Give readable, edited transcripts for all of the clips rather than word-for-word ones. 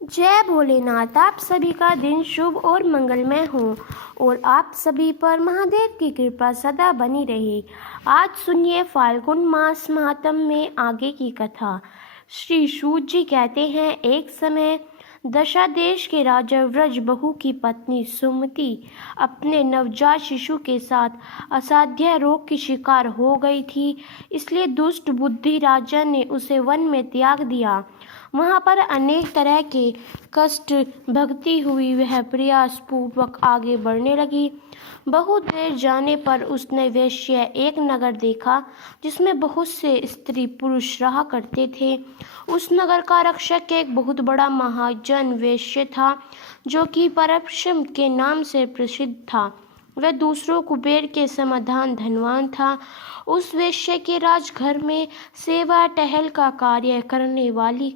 जय भोलेनाथ। आप सभी का दिन शुभ और मंगलमय हो और आप सभी पर महादेव की कृपा सदा बनी रहे। आज सुनिए फाल्गुन मास महात्म में आगे की कथा। श्री सूत जी कहते हैं, एक समय दशा देश के राजा व्रज बहू की पत्नी सुमति अपने नवजात शिशु के साथ असाध्य रोग की शिकार हो गई थी। इसलिए दुष्ट बुद्धि राजा ने उसे वन में त्याग दिया। वहाँ पर अनेक तरह के कष्ट भगती हुई वह प्रयास पूर्वक आगे बढ़ने लगी। बहुत देर जाने पर उसने वेश्या एक नगर देखा जिसमें बहुत से स्त्री पुरुष रहा करते थे। उस नगर का रक्षक एक बहुत बड़ा महाजन वेश्य था जो कि परक्षम के नाम से प्रसिद्ध था। वह दूसरों कुबेर के समाधान धनवान था। उस वेश्या के राजघर में सेवा टहल का कार्य करने वाली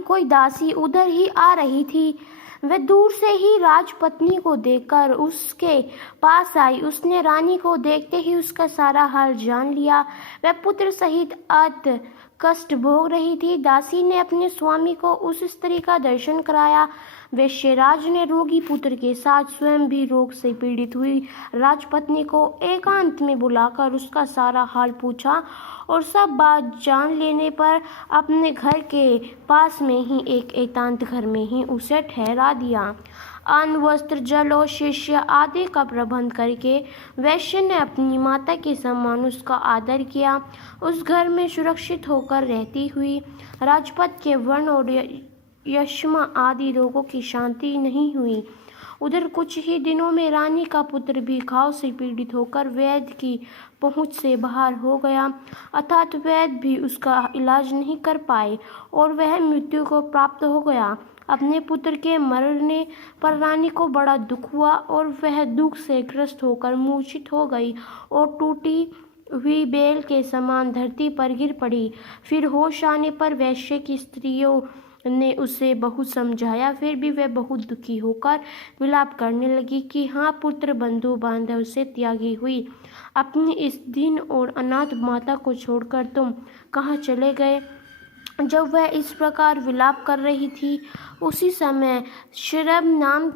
कोई दासी उधर ही आ रही थी। वह दूर से ही राजपत्नी को देखकर उसके पास आई। उसने रानी को देखते ही उसका सारा हाल जान लिया। वह पुत्र सहित अत कष्ट भोग रही थी। दासी ने अपने स्वामी को उस स्त्री का दर्शन कराया। वेश्यराज ने रोगी पुत्र के साथ स्वयं भी रोग से पीड़ित हुई राजपत्नी को एकांत में बुलाकर उसका सारा हाल पूछा और सब बात जान लेने पर अपने घर के पास में ही एक एकांत घर में ही उसे ठहरा दिया। अन्न, वस्त्र, जल और शिष्य आदि का प्रबंध करके वैश्य ने अपनी माता के समान उसका आदर किया। उस घर में सुरक्षित होकर रहती हुई राजपद के वर्ण और यक्ष्मा आदि रोगों की शांति नहीं हुई। उधर कुछ ही दिनों में रानी का पुत्र भी घाव से पीड़ित होकर वैद्य की पहुंच से बाहर हो गया, अर्थात वैद्य भी उसका इलाज नहीं कर पाए और वह मृत्यु को प्राप्त हो गया। अपने पुत्र के मरने पर रानी को बड़ा दुख हुआ और वह दुख से ग्रस्त होकर मूर्छित हो गई और टूटी हुई बेल के समान धरती पर गिर पड़ी। फिर होश आने पर वैश्य की स्त्रियों ने उसे बहुत समझाया, फिर भी वह बहुत दुखी होकर विलाप करने लगी कि हाँ, पुत्र बंधु बांधव से त्यागी हुई अपनी इस दीन और अनाथ माता को छोड़कर तुम कहाँ चले गए। जब वह इस प्रकार विलाप कर रही थी, उसी समय शरभ नाम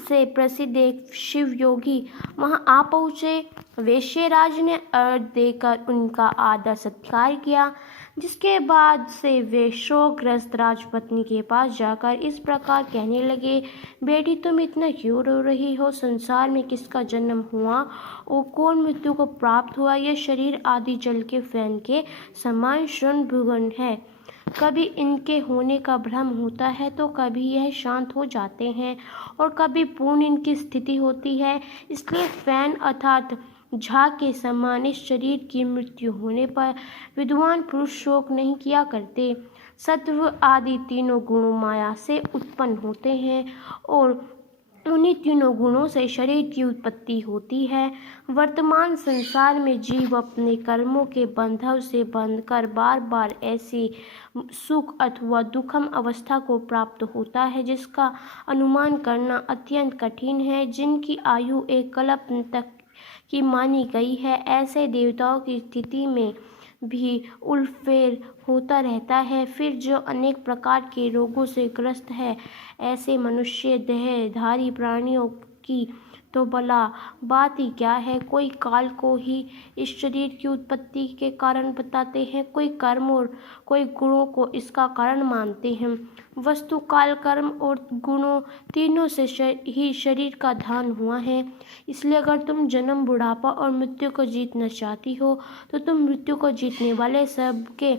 से प्रसिद्ध एक शिव योगी वहां आ पहुँचे। वेश्यराज ने अर्घ्य देकर उनका आदर सत्कार किया, जिसके बाद से वे शोकग्रस्त राजपत्नी के पास जाकर इस प्रकार कहने लगे, बेटी तुम इतना क्यों रो रही हो? संसार में किसका जन्म हुआ और कौन मृत्यु को प्राप्त हुआ? यह शरीर आदि जल के फैन के समान क्षण भंगुर है। कभी इनके होने का भ्रम होता है तो कभी यह शांत हो जाते हैं और कभी पूर्ण इनकी स्थिति होती है। इसलिए फैन अर्थात झाग के समान इस शरीर की मृत्यु होने पर विद्वान पुरुष शोक नहीं किया करते। सत्व आदि तीनों गुणों माया से उत्पन्न होते हैं और उन्हीं तीनों गुणों से शरीर की उत्पत्ति होती है। वर्तमान संसार में जीव अपने कर्मों के बंधन से बंधकर बार बार ऐसी सुख अथवा दुखम अवस्था को प्राप्त होता है जिसका अनुमान करना अत्यंत कठिन है। जिनकी आयु एक कल्प तक की मानी गई है, ऐसे देवताओं की स्थिति में भी उलटफेर होता रहता है। फिर जो अनेक प्रकार के रोगों से ग्रस्त है, ऐसे मनुष्य देहधारी प्राणियों की तो भला बात ही क्या है। कोई काल को ही इस शरीर की उत्पत्ति के कारण बताते हैं, कोई कर्म और कोई गुणों को इसका कारण मानते हैं। वस्तु काल, कर्म और गुणों तीनों से ही शरीर का धान हुआ है। इसलिए अगर तुम जन्म, बुढ़ापा और मृत्यु को जीतना चाहती हो तो तुम मृत्यु को जीतने वाले सबके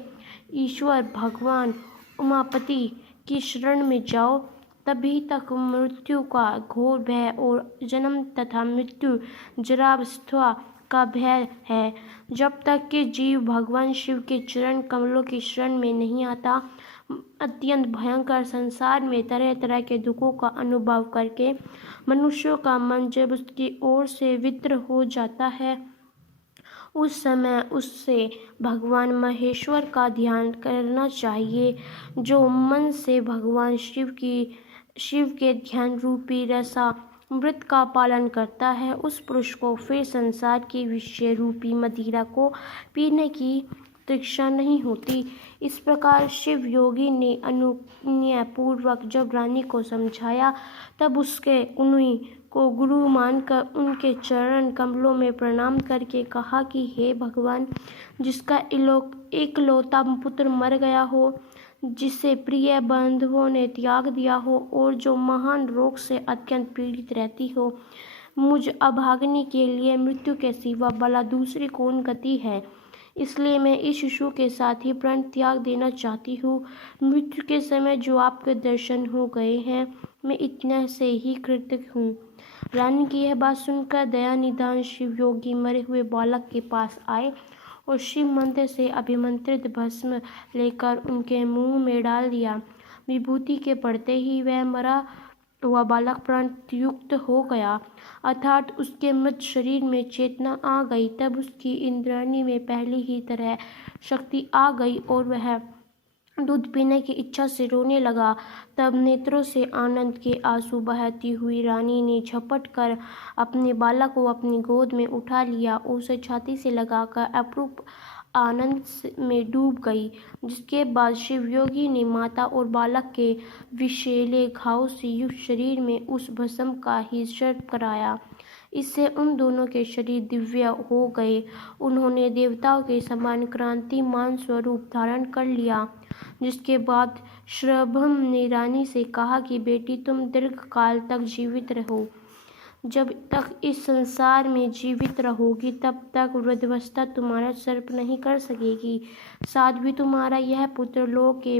ईश्वर भगवान उमापति की शरण में जाओ। तभी तक मृत्यु का घोर भय और जन्म तथा मृत्यु जरावस्था का भय है। जब तक कि जीव भगवान शिव के चरण कमलों की शरण में नहीं आता, अत्यंत भयंकर संसार में तरह तरह के दुखों का अनुभव करके मनुष्यों का मन जब उसकी ओर से वित्र हो जाता है, उस समय उससे भगवान महेश्वर का ध्यान करना चाहिए। जो मन से भगवान शिव के ध्यान रूपी रसामृत का पालन करता है, उस पुरुष को फिर संसार की विषय रूपी मदिरा को पीने की प्रतीक्षा नहीं होती। इस प्रकार शिव योगी ने अनुज्ञापूर्वक जब रानी को समझाया, तब उसके उन्हीं को गुरु मानकर उनके चरण कमलों में प्रणाम करके कहा कि हे भगवान, जिसका इकलौता पुत्र मर गया हो, जिसे प्रिय बंधुओं ने त्याग दिया हो और जो महान रोग से अत्यंत पीड़ित रहती हो, मुझ अभागिनी के लिए मृत्यु के सिवा भला दूसरी कौन गति है। इसलिए मैं इस शिशु के साथ ही प्राण त्याग देना चाहती हूँ। मृत्यु के समय जो आपके दर्शन हो गए हैं, मैं इतना से ही कृतज्ञ हूँ। रानी की यह बात सुनकर दया निधान शिव योगी मरे हुए बालक के पास आए और शिव मंदिर से अभिमंत्रित भस्म लेकर उनके मुंह में डाल दिया। विभूति के पड़ते ही वह मरा हुआ बालक प्राणयुक्त हो गया, अर्थात उसके मृत शरीर में चेतना आ गई। तब उसकी इंद्राणी में पहली ही तरह शक्ति आ गई और वह दूध पीने की इच्छा से रोने लगा। तब नेत्रों से आनंद के आंसू बहाती हुई रानी ने झपट कर अपने बालक को अपनी गोद में उठा लिया और उसे छाती से लगाकर अपूर्व आनंद में डूब गई। जिसके बाद शिवयोगी ने माता और बालक के विषैले घाव से युक्त शरीर में उस भस्म का ही सर्प कराया। इससे उन दोनों के शरीर दिव्य हो गए। उन्होंने देवताओं के समान क्रांतिमान स्वरूप धारण कर लिया। जिसके बाद श्रभम ने रानी से कहा कि बेटी, तुम दीर्घ काल तक जीवित रहो। जब तक इस संसार में जीवित रहोगी, तब तक वृद्धावस्था तुम्हारा सर्प नहीं कर सकेगी। साथ भी तुम्हारा यह पुत्र लोक के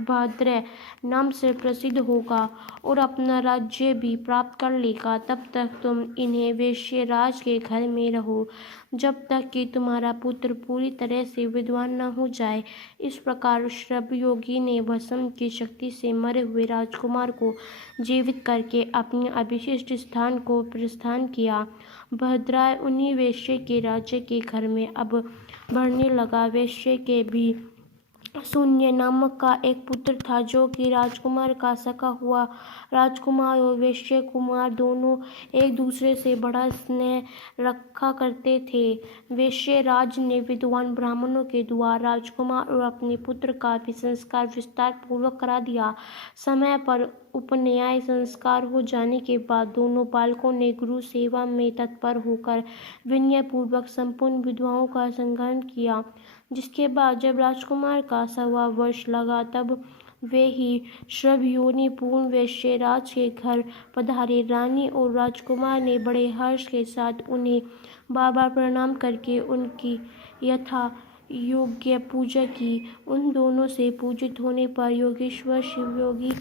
भद्र नाम से प्रसिद्ध होगा और अपना राज्य भी प्राप्त कर लेगा। तब तक तुम इन्हें वेश्यराज के घर में रहो, जब तक कि तुम्हारा पुत्र पूरी तरह से विद्वान न हो जाए। इस प्रकार श्रभ योगी ने भस्म की शक्ति से मरे हुए राजकुमार को जीवित करके अपने अभिष्ट स्थान को प्रस्थान किया। भद्राय उन्हीं वेश्य के राज्य के घर में अब बढ़ने लगा। वेश्य के भी शून्य नामक का एक पुत्र था, जो कि राजकुमार का सखा हुआ। राजकुमार और वेश्य कुमार दोनों एक दूसरे से बड़ा स्नेह रखा करते थे। वेश्य राज ने विद्वान ब्राह्मणों के द्वारा राजकुमार और अपने पुत्र का भी संस्कार विस्तार पूर्वक करा दिया। समय पर उपनयन संस्कार हो जाने के बाद दोनों बालकों ने गुरु सेवा में तत्पर होकर विनय पूर्वक संपूर्ण विद्वाओं का संग्रहण किया। जिसके बाद जब राजकुमार का 1.25 वर्ष लगा, तब वे ही श्रभयोनि पूर्ण वेश्यराज के घर पधारे। रानी और राजकुमार ने बड़े हर्ष के साथ उन्हें बार बार प्रणाम करके उनकी यथा योग्य पूजा की। उन दोनों से पूजित होने पर योगेश्वर शिवयोगी